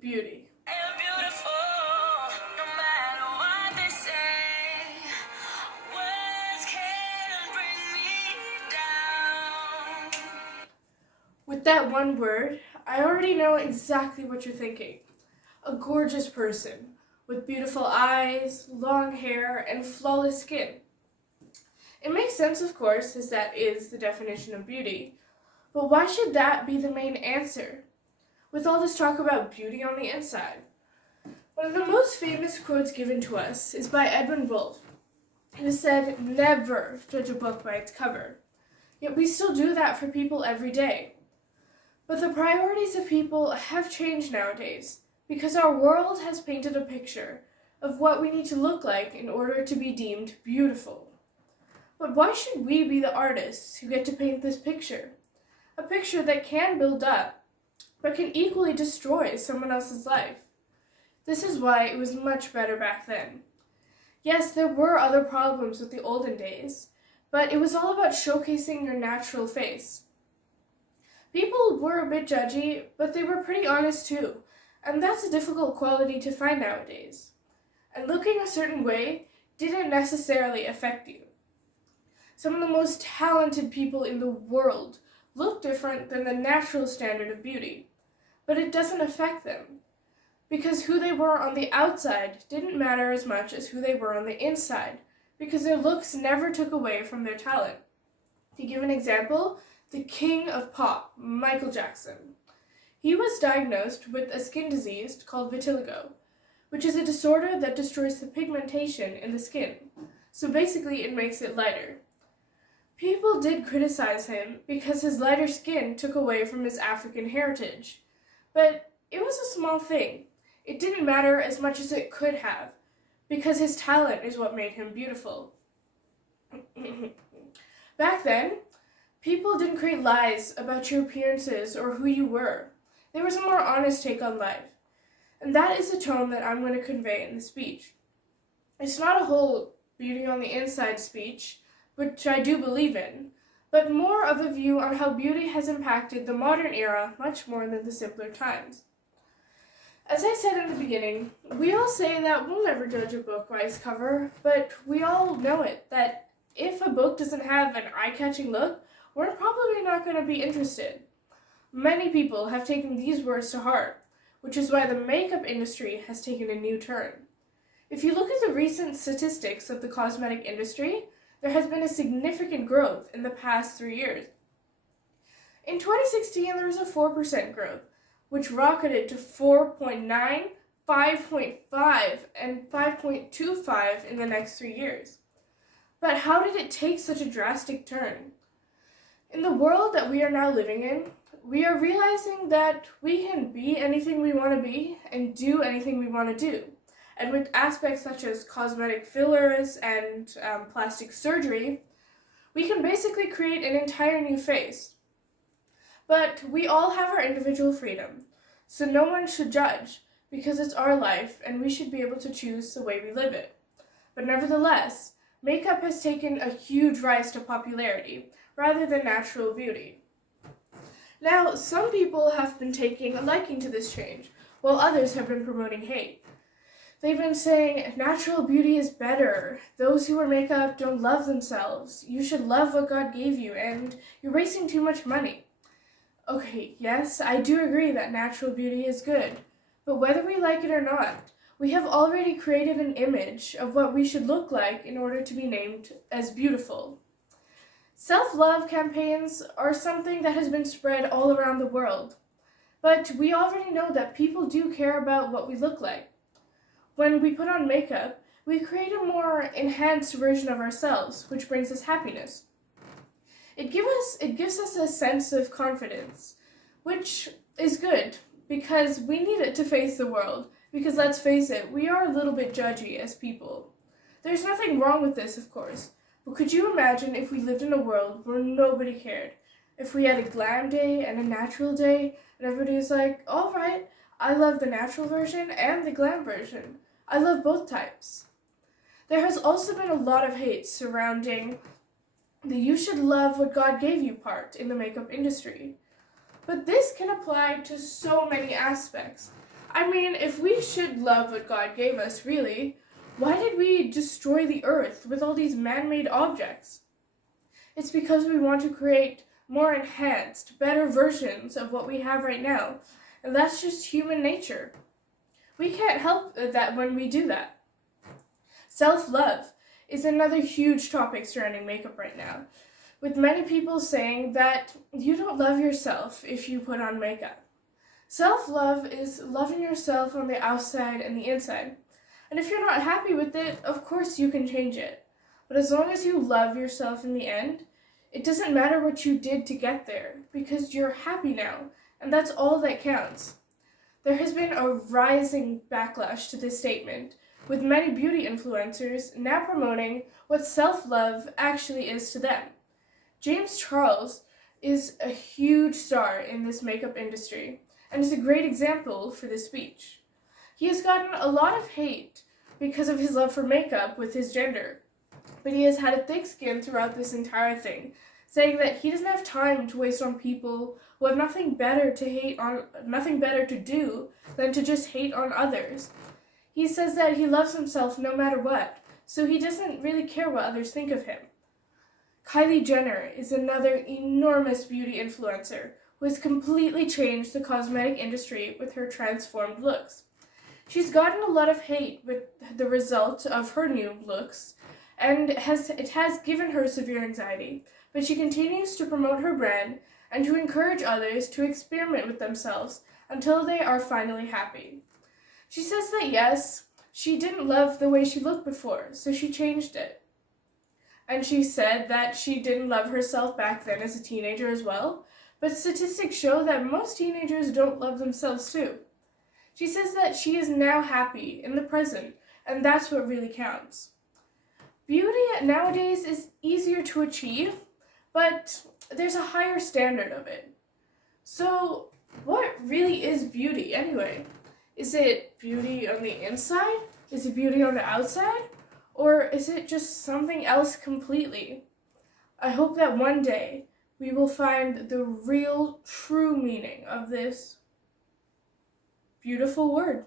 beauty. With that one word, I already know exactly what you're thinking. A gorgeous person with beautiful eyes, long hair, and flawless skin. It makes sense, of course, as that is the definition of beauty. But why should that be the main answer? With all this talk about beauty on the inside. One of the most famous quotes given to us is by Edwin Wolff, who said, "Never judge a book by its cover." Yet we still do that for people every day. But the priorities of people have changed nowadays because our world has painted a picture of what we need to look like in order to be deemed beautiful. But why should we be the artists who get to paint this picture? A picture that can build up, but can equally destroy someone else's life. This is why it was much better back then. Yes, there were other problems with the olden days, but it was all about showcasing your natural face. People were a bit judgy, but they were pretty honest too, and that's a difficult quality to find nowadays. And looking a certain way didn't necessarily affect you. Some of the most talented people in the world look different than the natural standard of beauty, but it doesn't affect them, because who they were on the outside didn't matter as much as who they were on the inside, because their looks never took away from their talent. To give an example, the king of pop, Michael Jackson. He was diagnosed with a skin disease called vitiligo, which is a disorder that destroys the pigmentation in the skin. So basically it makes it lighter. People did criticize him because his lighter skin took away from his African heritage. But it was a small thing. It didn't matter as much as it could have, because his talent is what made him beautiful. Back then, people didn't create lies about your appearances or who you were. There was a more honest take on life. And that is the tone that I'm going to convey in the speech. It's not a whole beauty on the inside speech, which I do believe in, but more of a view on how beauty has impacted the modern era much more than the simpler times. As I said in the beginning, we all say that we'll never judge a book by its cover, but we all know it, that if a book doesn't have an eye-catching look, we're probably not going to be interested. Many people have taken these words to heart, which is why the makeup industry has taken a new turn. If you look at the recent statistics of the cosmetic industry, there has been a significant growth in the past 3 years. In 2016, there was a 4% growth, which rocketed to 4.9, 5.5, and 5.25 in the next 3 years. But how did it take such a drastic turn? In the world that we are now living in, we are realizing that we can be anything we want to be and do anything we want to do. And with aspects such as cosmetic fillers and plastic surgery, we can basically create an entire new face. But we all have our individual freedom, so no one should judge, because it's our life and we should be able to choose the way we live it. But nevertheless, makeup has taken a huge rise to popularity, rather than natural beauty. Now, some people have been taking a liking to this change, while others have been promoting hate. They've been saying, natural beauty is better, those who wear makeup don't love themselves, you should love what God gave you, and you're wasting too much money. Okay, yes, I do agree that natural beauty is good, but whether we like it or not, we have already created an image of what we should look like in order to be named as beautiful. Self-love campaigns are something that has been spread all around the world, but we already know that people do care about what we look like. When we put on makeup, we create a more enhanced version of ourselves, which brings us happiness. It gives us a sense of confidence, which is good, because we need it to face the world, because let's face it, we are a little bit judgy as people. There's nothing wrong with this, of course. But could you imagine if we lived in a world where nobody cared? If we had a glam day and a natural day, and everybody was like, all right, I love the natural version and the glam version. I love both types. There has also been a lot of hate surrounding the "you should love what God gave you" part in the makeup industry. But this can apply to so many aspects. I mean, if we should love what God gave us, really, why did we destroy the earth with all these man-made objects? It's because we want to create more enhanced, better versions of what we have right now, and that's just human nature. We can't help that when we do that. Self-love is another huge topic surrounding makeup right now, with many people saying that you don't love yourself if you put on makeup. Self-love is loving yourself on the outside and the inside. And if you're not happy with it, of course you can change it. But as long as you love yourself in the end, it doesn't matter what you did to get there, because you're happy now, and that's all that counts. There has been a rising backlash to this statement, with many beauty influencers now promoting what self-love actually is to them. James Charles is a huge star in this makeup industry, and is a great example for this speech. He has gotten a lot of hate because of his love for makeup with his gender, but he has had a thick skin throughout this entire thing, saying that he doesn't have time to waste on people who have nothing better to do than to just hate on others. He says that he loves himself no matter what, so he doesn't really care what others think of him. Kylie Jenner is another enormous beauty influencer who has completely changed the cosmetic industry with her transformed looks. She's gotten a lot of hate with the result of her new looks, and it has given her severe anxiety, but she continues to promote her brand and to encourage others to experiment with themselves until they are finally happy. She says that yes, she didn't love the way she looked before, so she changed it. And she said that she didn't love herself back then as a teenager as well, but statistics show that most teenagers don't love themselves too. She says that she is now happy in the present, and that's what really counts. Beauty nowadays is easier to achieve, but there's a higher standard of it. So, what really is beauty anyway? Is it beauty on the inside? Is it beauty on the outside? Or is it just something else completely? I hope that one day we will find the real, true meaning of this beautiful word.